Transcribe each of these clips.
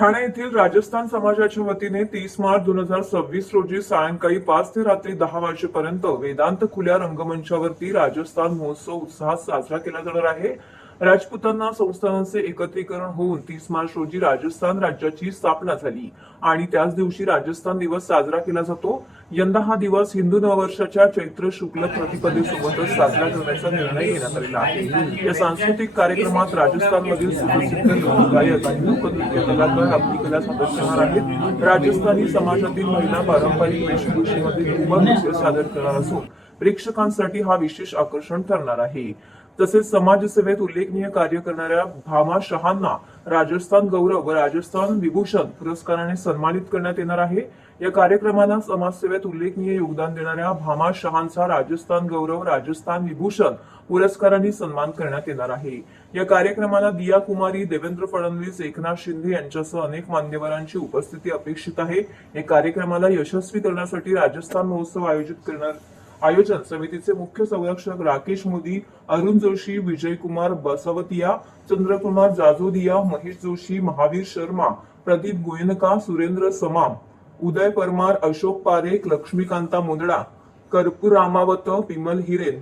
ठाणे येथील राजस्थान समाजाच्या वतीने 30 मार्च 2026 रोजी सायंकाळी 5 ते रात्री 10 वाजेपर्यंत वेदांत खुल्या रंगमंचावरती राजस्थान महोत्सव उत्साहात साजरा केला जाणार आहे। राजपुतांना संस्थानांचे एकत्रीकरण होऊन 30 मार्च रोजी राजस्थान राज्याची स्थापना झाली आणि त्याच दिवशी राजस्थान दिवस साजरा केला जातो। यंदा हा दिवस हिंदू नववर्षाच्या चैत्र शुक्ल प्रतिपदेसोबतच साजरा करण्याचा निर्णय घेण्यात आलेला आहे। या सांस्कृतिक कार्यक्रमात राजस्थानमधील सुप्रसिद्ध लोकगायक आणि लोकनृत्य कलाकार आपली कला सादर करणार आहेत। राजस्थानी समाजातील महिला पारंपरिक वेशभूषेमध्ये घुमर नृत्य सादर करणार असून प्रेक्षकांसाठी हा विशेष आकर्षण ठरणार आहे। तसेच समाजसेवेत उल्लेखनीय कार्य करणाऱ्या भामा शहांना राजस्थान गौरव व राजस्थान विभूषण पुरस्काराने सन्मानित करण्यात येणार आहे। या कार्यक्रमाला समाजसेवेत उल्लेखनीय योगदान देणाऱ्या भामा शहांचा राजस्थान गौरव राजस्थान विभूषण पुरस्काराने सन्मान करण्यात येणार आहे। या कार्यक्रमाला दिया कुमारी, देवेंद्र फडणवीस, एकनाथ शिंदे यांच्यासह अनेक मान्यवरांची उपस्थिती अपेक्षित आहे। या कार्यक्रमाला यशस्वी करण्यासाठी राजस्थान महोत्सव आयोजन समितीचे मुख्य संरक्षक राकेश मोदी, अरुण जोशी, विजय कुमार बसवतिया, चंद्रकुमार जाजोदिया, महेश जोशी, महावीर शर्मा, प्रदीप गोयनका, सुरेंद्र समाम, उदय परमार, अशोक पारेख, लक्ष्मीकांता मुंदडा, कर्पूर रामावत, विमल हिरेन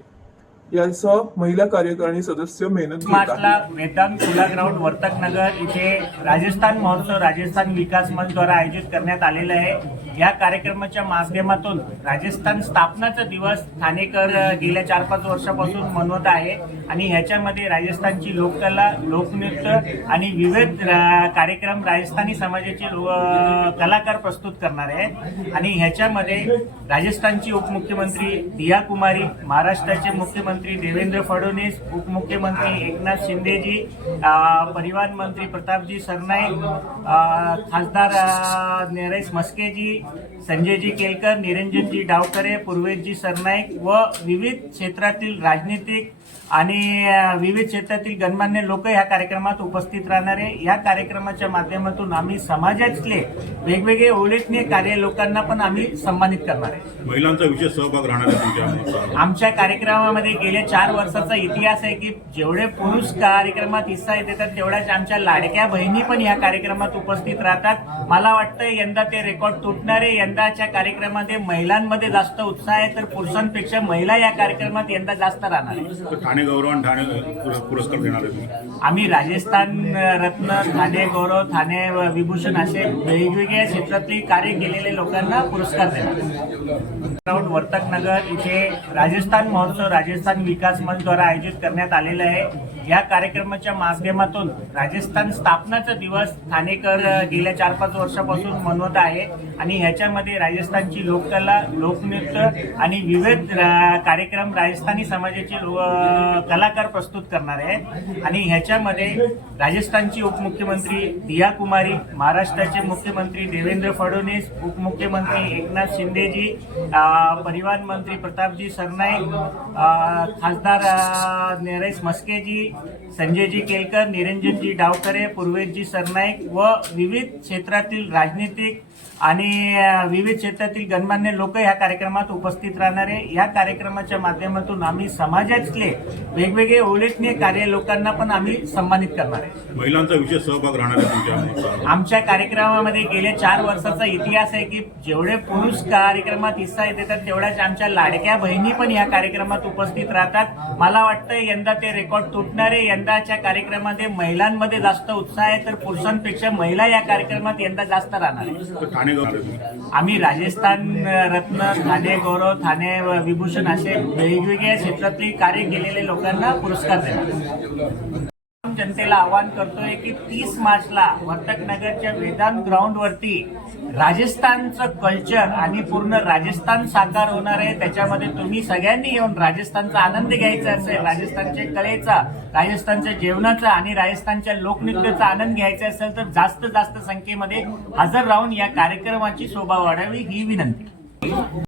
यांसह महिला कार्यकारिणी सदस्य मेहनत घेत आहेत। वेदांत खुला ग्राउंड वर्तक नगर इथे राजस्थान महोत्सव राजस्थान विकास मंच द्वारा आयोजित करण्यात आलेला आहे। या कार्यक्रमाच्या माध्यमातून राजस्थान स्थापनाचा दिवस ठाणेकर गेल्या 4-5 वर्षापासून मनवत आहे आणि ह्याच्यामध्ये राजस्थानची लोककला, लोकनृत्य आणि विविध कार्यक्रम राजस्थानी समाजाचे कलाकार प्रस्तुत करणार आहे। आणि ह्याच्यामध्ये राजस्थानची उपमुख्यमंत्री दिया कुमारी, महाराष्ट्राचे मुख्यमंत्री देवेंद्र फडणवीस, उपमुख्यमंत्री एकनाथ शिंदेजी, परिवहन मंत्री प्रतापजी सरनाईक, खासदार नरेश मस्केजी, संजयजी केलकर, निरंजनजी डावकरे, पूर्वेशजी सरनाईक व विविध क्षेत्रातील राजनीतिक आणि विविध क्षेत्रातील गणमान्य लोक ह्या कार्यक्रमात उपस्थित राहणार आहे। या कार्यक्रमाच्या माध्यमातून आम्ही समाजातले वेगवेगळे उल्लेखनीय कार्य लोकांना पण आम्ही सन्मानित करणार आहे। महिलांचा विशेष सहभाग राहणार आहे आमच्या कार्यक्रमामध्ये गेल्या 4 वर्षाचा इतिहास आहे की जेवढे पुरुष कार्यक्रमात हिस्सा देतात तेवढ्याच आमच्या लाडक्या बहिणी पण या कार्यक्रमात उपस्थित राहतात। मला वाटतं यंदा ते रेकॉर्ड तुटणार आहे। यंदाच्या कार्यक्रमामध्ये महिलांमध्ये जास्त उत्साह आहे तर पुरुषांपेक्षा महिला या कार्यक्रमात यंदा जास्त राहणार आहे। ठाणे गौरव आणि ठाणे पुरस्कार देणार आहे आम्ही राजस्थान रत्न, ठाणे गौरव, ठाणे विभूषण असे वेगवेगळ्या क्षेत्रातली कार्य केलेल्या लोकांना पुरस्कार देणार। वर्तक नगर इथे राजस्थान महोत्सव राजस्थान विकास मंच द्वारा आयोजित करण्यात आलेला आहे। या कार्यक्रमाच्या माध्यमातून राजस्थान स्थापनाचा दिवस ठाणेकर गेल्या 4-5 वर्षापासून मनवत आहे आणि ह्याच्यामध्ये राजस्थानची लोककला, लोकनृत्य आणि विविध कार्यक्रम राजस्थानी समाजाचे कलाकार प्रस्तुत करणार आहे। आणि ह्याच्यामध्ये राजस्थानची उपमुख्यमंत्री दिया कुमारी, महाराष्ट्राचे मुख्यमंत्री देवेंद्र फडणवीस, उपमुख्यमंत्री एकनाथ शिंदेजी, परिवहन मंत्री प्रतापजी सरनाईक, खासदार नरेश मस्केजी, संजयजी केलकर, निरंजनजी डावकरे, पूर्वेशजी सरनाईक व विविध क्षेत्रातील राजनीतिक आणि विविध क्षेत्रातील गणमान्य लोक ह्या कार्यक्रमात उपस्थित राहणार आहे। या कार्यक्रमाच्या माध्यमातून आम्ही समाजातले वेगवेगळे उल्लेखनीय कार्य लोकांना पण आम्ही सन्मानित करणार आहे। महिलांचा विशेष सहभाग राहणार आहे आमच्या कार्यक्रमामध्ये गेल्या 4 वर्षाचा इतिहास आहे की जेवढे पुरुष कार्यक्रमात हिस्सा देतात तेवढ्याच आमच्या लाडक्या बहिणी पण या कार्यक्रमात उपस्थित राहतात। मला वाटतं यंदा ते रेकॉर्ड तुटणार आहे। यंदाच्या कार्यक्रमामध्ये महिलांमध्ये जास्त उत्साह आहे तर पुरुषांपेक्षा महिला या कार्यक्रमात यंदा जास्त राहणार आहे। आम्ही राजस्थान रत्न, ठाणे गौरव, ठाणे विभूषण असे वेगवेगळ्या क्षेत्रातली कार्य केलेल्या लोकांना पुरस्कार देणार। जनतेला आवाहन करतोय की 30 मार्चला वर्तक नगरच्या वेदांत ग्राउंड वरती राजस्थानचं कल्चर आणि पूर्ण राजस्थान साकार होणार आहे। त्याच्यामध्ये तुम्ही सगळ्यांनी येऊन राजस्थानचा आनंद घ्यायचा असेल, राजस्थानच्या कलेचा, राजस्थानच्या जेवणाचा आणि राजस्थानच्या लोकनृत्याचा आनंद घ्यायचा असेल तर जास्त संख्येमध्ये हजर राहून या कार्यक्रमाची शोभा वाढावी ही विनंती।